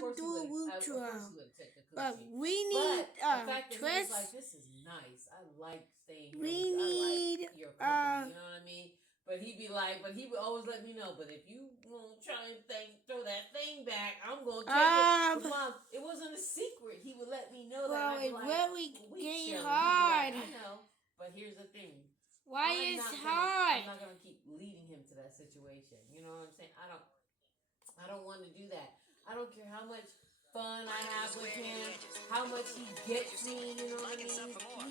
would do a Of course Wutro. he would take the But coochie. we But need the fact that he was twist. like, this is nice. I like staying here. We I need like your company. You know what I mean? But he'd be like, but he would always let me know. But if you won't try and throw that thing back, I'm gonna take it. But Mom, it wasn't a secret. He would let me know that. Well, I'd be it's like, really getting getting hard. hard. I know. But here's the thing. Why is hard? I'm not gonna keep leading him to that situation. You know what I'm saying? I don't want to do that. I don't care how much fun I have with him, how much he gets me, you know what I mean?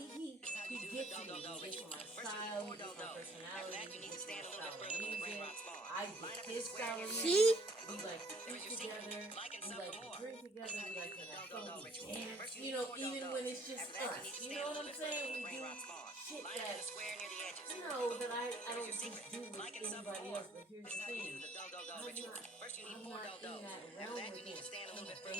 He gets me. He gets my style, he gets my personality, he gets my style of music. I get his style of music. We like to eat together, we like to drink together, we like to have fun, we dance, you know, even when it's just us. You know what I'm saying? We do shit that, you know, that I don't just do with anybody else. But here's the thing. I'm not in that realm with him. He dates other women.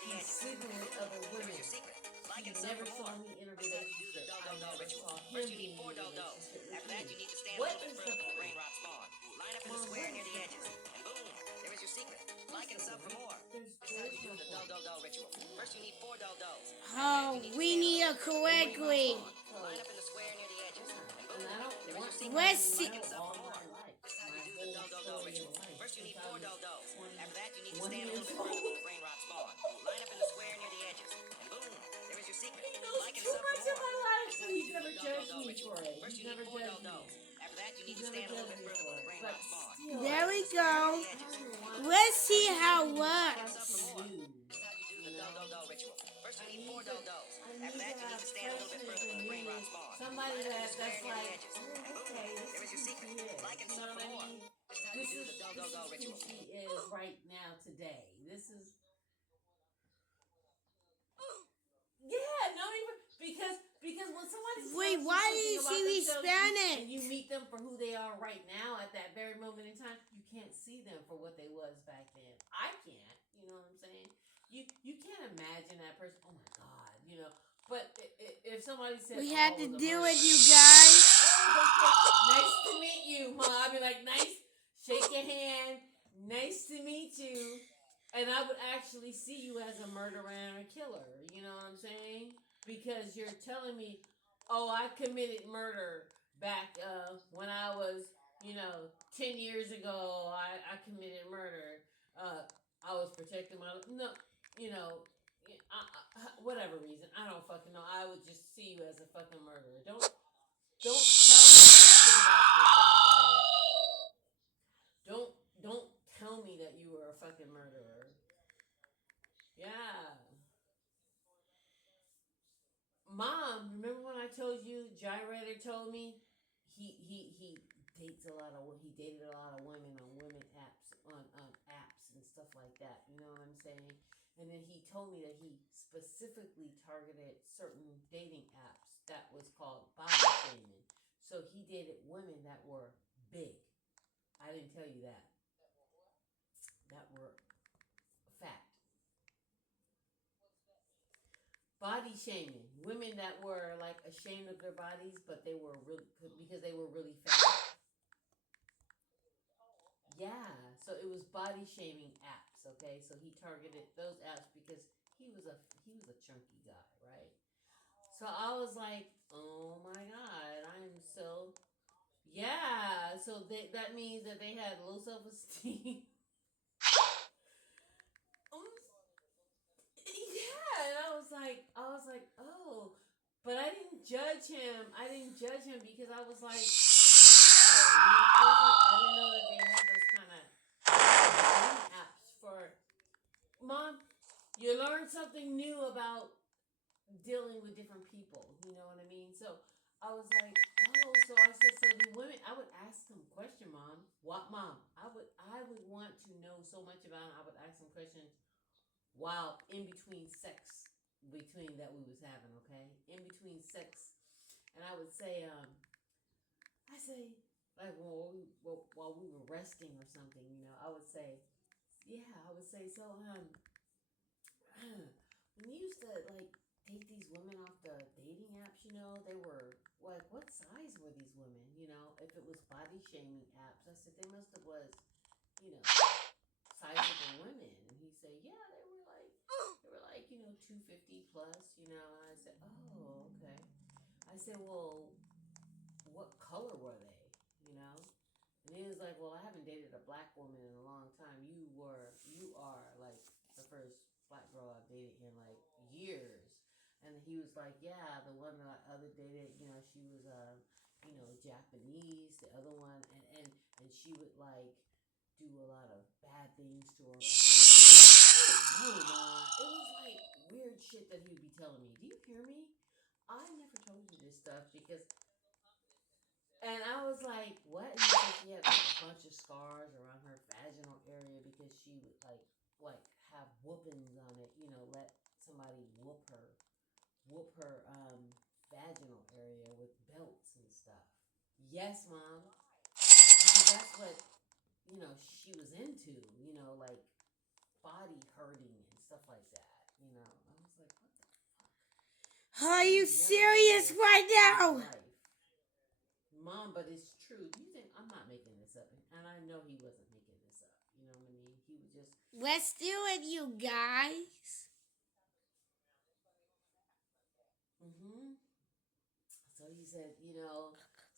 He's sleeping with other women. He never saw me in a relationship. I never saw him being in a relationship with me. What is the point? Mom, what is the point? First, you need 4 dolls. Oh, we need a correctly. Line up in the square near the edges. And I don't want to Let's see. all my life. My whole story in life. First, you need 4 dolls. After that, you need to 1 stand a year little bit further from the brain rot spawn. Line up in the square near the edges. And boom, there is your secret. He knows too much of my life, but he's never judged me for it. First, He's you never need 4 judged me. dolls. After that, you need to stand a little bit further from the brain rot spawn. There we go. Let's see how it works. First, you need 4 dolls. After that, you need to stand a little bit further from the brain rot spawn. Somebody that's like, oh, okay, this is who she is. You know what I mean? This is who she is right now today. This is, yeah, not even because when somebody Wait, why did you see me Spanish? and you meet them for who they are right now at that very moment in time, you can't see them for what they was back then. I can't. You know what I'm saying? You can't imagine that person. Oh my God, you know. But if somebody said we had to do it, you guys. Nice to meet you, Mom. I'd be like, nice. Shake your hand. Nice to meet you. And I would actually see you as a murderer and a killer. You know what I'm saying? Because you're telling me, oh, I committed murder back when I was, 10 years ago. I committed murder. I was protecting my whatever reason. I don't fucking know. I would just see you as a fucking murderer. Don't tell me that shit about yourself. Okay? Don't tell me that you were a fucking murderer. Yeah. Mom, remember when I told you Gyrator told me he dated a lot of women on women apps on apps and stuff like that. You know what I'm saying? And then he told me that he specifically targeted certain dating apps that was called body shaming. So he dated women that were big. I didn't tell you that. That were fat. Body shaming. Women that were like ashamed of their bodies, but they were really, because they were really fat. Yeah, so it was body shaming apps, okay? So he targeted those apps because he was a chunky guy, right? So I was like, oh my God, I'm so, yeah. So that means that they had low self-esteem. Yeah, and I was like, oh, but I didn't judge him. Because I was like, I didn't know that they had those kind of apps for. Mom, you learn something new about dealing with different people. You know what I mean? So I was like, oh, so I said, so the women, I would ask them question, Mom. What, Mom? I would want to know so much about it. I would ask them questions while in between sex, between that we was having, okay? In between sex. And I would say, like while we were resting or something, I would say, so, when you used to, like, date these women off the dating apps, they were, like, what size were these women, if it was body shaming apps? I said, they must have was, sizable women. 250 plus, you know. And I said, oh, okay. I said, well, what color were they, you know? And he was like, well, I haven't dated a black woman in a long time. You are like the first black girl I've dated in like years. And he was like, yeah, the one that I other dated, you know, she was, Japanese, the other one, and she would like do a lot of bad things to her body. You know, it was like weird shit that he would be telling me. Do you hear me? I never told you this stuff because, and I was like, what? And he said she had like a bunch of scars around her vaginal area because she would like have whoopings on it. You know, let somebody whoop her vaginal area with belts and stuff. Yes, mom. Because that's what she was into. You know, like body hurting and stuff like that. You know, I was like, what the fuck? Are you serious right now? Mom, but it's true. Do you think I'm not making this up? And I know he wasn't making this up. You know what I mean? He was just. Let's do it, you guys. So he said,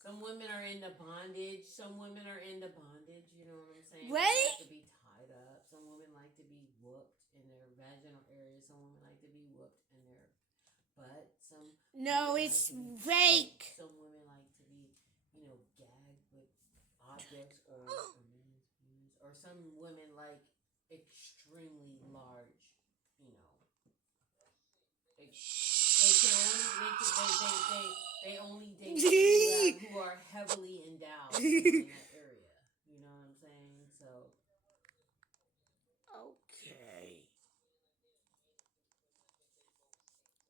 some women are into bondage. Some women are into bondage. You know what I'm saying? Ready? They like to be tied up. Some women like to be whooped in their vaginal area. Some women like to be whooped in their butt. No, it's fake. Some women like to be, gagged with objects or some women like extremely large, you know. They only date people who are heavily endowed in that area. You know what I'm saying? So Okay.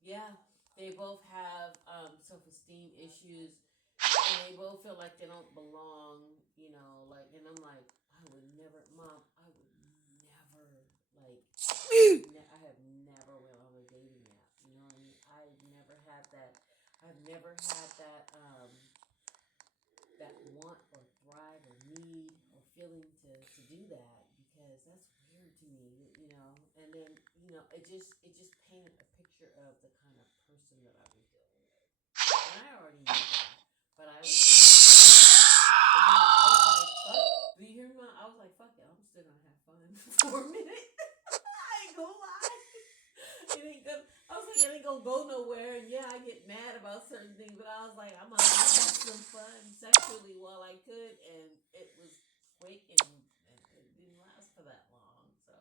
yeah, they both have self-esteem issues, and they both feel like they don't belong. You know, like, and I'm like, I would never, Mom. I would never like. I have never went on a dating app. You know what I mean? I've never had that. I've never had that want or thrive or need or feeling to do that because that's weird to me. You know, and then it just painted a picture of the kind of person that I was dealing with, and I already knew that, but I was like, fuck. Do you hear me? I was like, fuck it. I'm still gonna have fun for a minute. I ain't gonna lie. I was like, it ain't gonna go nowhere. And yeah, I get mad about certain things, but I was like, I'm gonna have some fun sexually while I could, and it was quick and it didn't last for that long. So.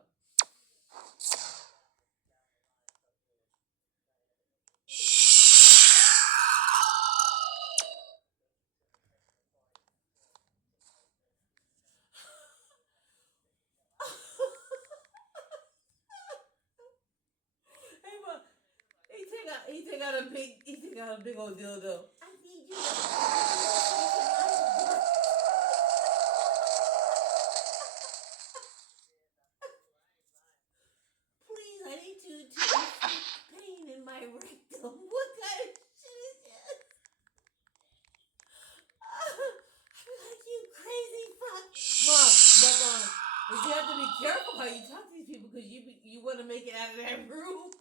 Hey, but he take out a big old dildo. I need you to listen to my please, I need you to inflict pain in my rectum. What kind of shit is this? I'm like, you crazy fuck. Mom, but you have to be careful how you talk to these people because you want to make it out of that room.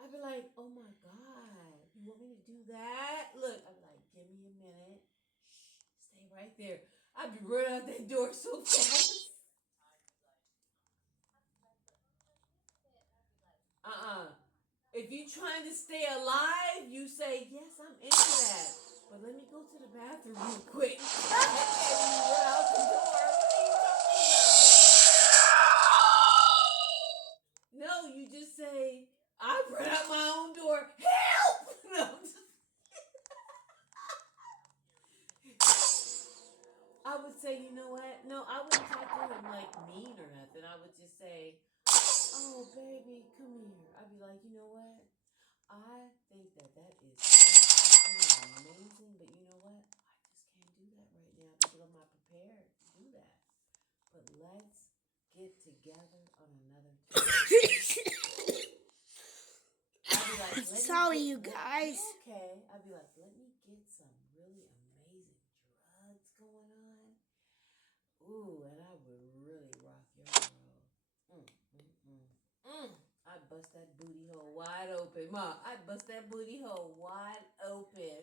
I'd be like, oh my God, you want me to do that? Look, I'd be like, give me a minute. Shh, stay right there. I'd be running out that door so fast. If you trying to stay alive, you say, yes, I'm into that. But let me go to the bathroom real quick. And you run out the door. What are you talking about? No, you just say, I run out my own door. Help! No, I would say, you know what? No, I wouldn't talk to him like mean or nothing. I would just say, oh, baby, come here. I'd be like, you know what? I think that is so awesome and amazing, but you know what? I just can't do that right now because I'm not prepared to do that. But let's get together on another time. I'd be like, Sorry, you guys. Okay. I'd be like, let me get some really amazing drugs going on. Ooh, and I would really rock your world. I'd bust that booty hole wide open. Mom, I bust that booty hole wide open.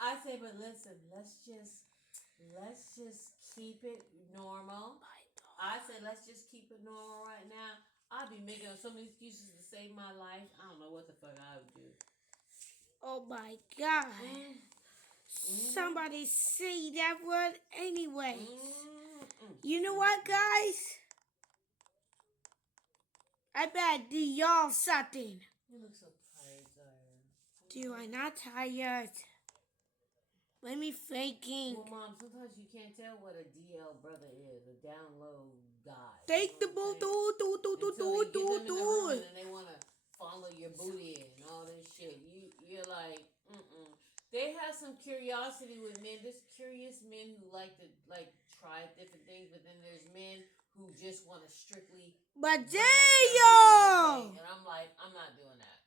I say, but listen, let's just keep it normal. I say, let's just keep it normal right now. I'll be making up so many excuses to save my life. I don't know what the fuck I would do. Oh my God. Somebody say that word anyway. You know what, guys? I better do y'all something. You look so tired, Zaya. Do I not tired? Let me thinking. Well, Mom, sometimes you can't tell what a DL brother is, a down low guy. Take the ball, do. Until they get them in the room and they want to follow your booty and all this shit. You're like, They have some curiosity with men. There's curious men who like to try different things, but then there's men who just want to strictly. But damn! okay? And I'm like, I'm not doing that.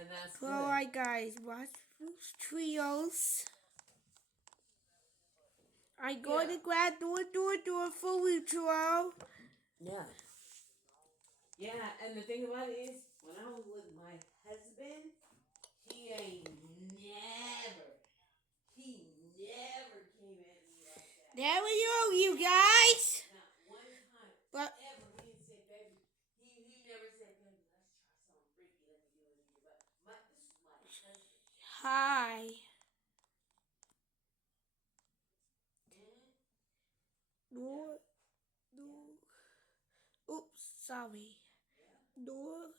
And that's good. Alright, guys, watch those trios. I go to grab door for Lutro. Yeah. Yeah, and the thing about it is, when I was with my husband, he never came at me like that. There we go, you guys. Not one time But ever. He didn't say, baby. He never said, baby, let's try something freaky. Let me do it. But this is my husband. hi. Door. Oops, sorry. Door.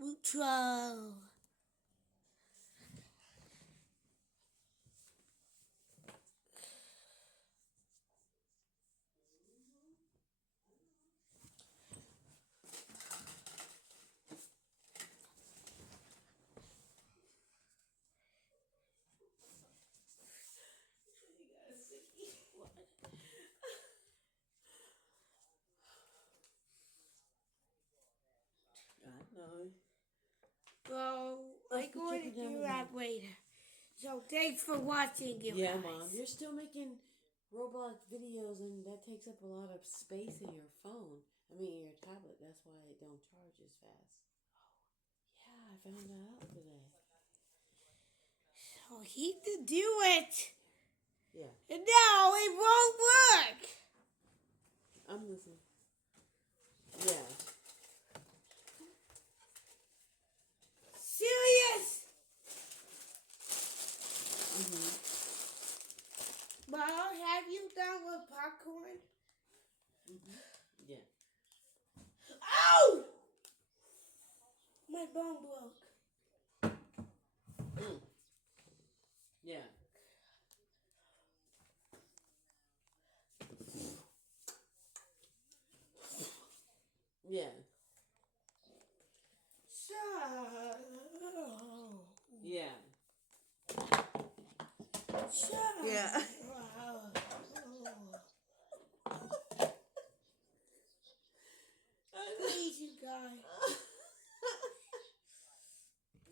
Lutro. I know. Well, I'm going to do that later. So thanks for watching, you guys. Yeah, Mom, you're still making Roblox videos, and that takes up a lot of space in your phone. Your tablet. That's why it don't charge as fast. Yeah, I found that out today. So he to do it. Yeah. And now it won't work. I'm listening. Yeah. Serious? Mm-hmm. Mom, have you done with popcorn? Mm-hmm. Yeah. Ow! My bone broke. Yeah. Yeah. So. Yeah. So. Yeah. Please, you guys.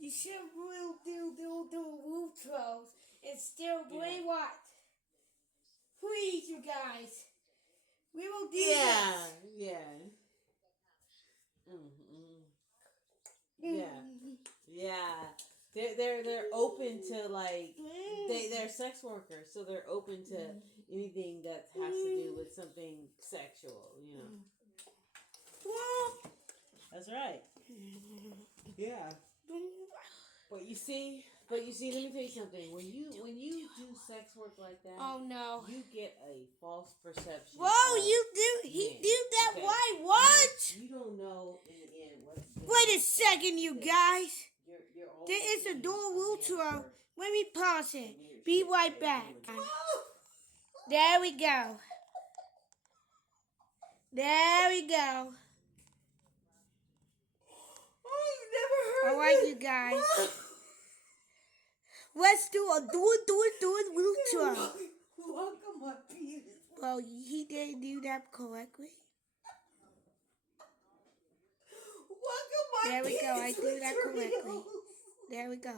You should will do Lutros and still play what? Please, you guys. We will do this. Yeah. Mm-hmm. Yeah. Yeah. They're open to they're sex workers, so they're open to anything that has to do with something sexual, That's right. Yeah. But you see, let me tell you something. When you do sex work like that, Oh no. you get a false perception. Whoa, you do. He men, did that. okay? Why? What? You don't know in the end what's. Wait a second, you guys. You're There is a door Lutro. Let me pause it. Be right back. There we go. There we go. I've never heard. All right, you guys. Let's do a Lutro. Welcome my penis. Well, he didn't do that correctly. Welcome my There we go. I penis do that with correctly. Doritos. There we go.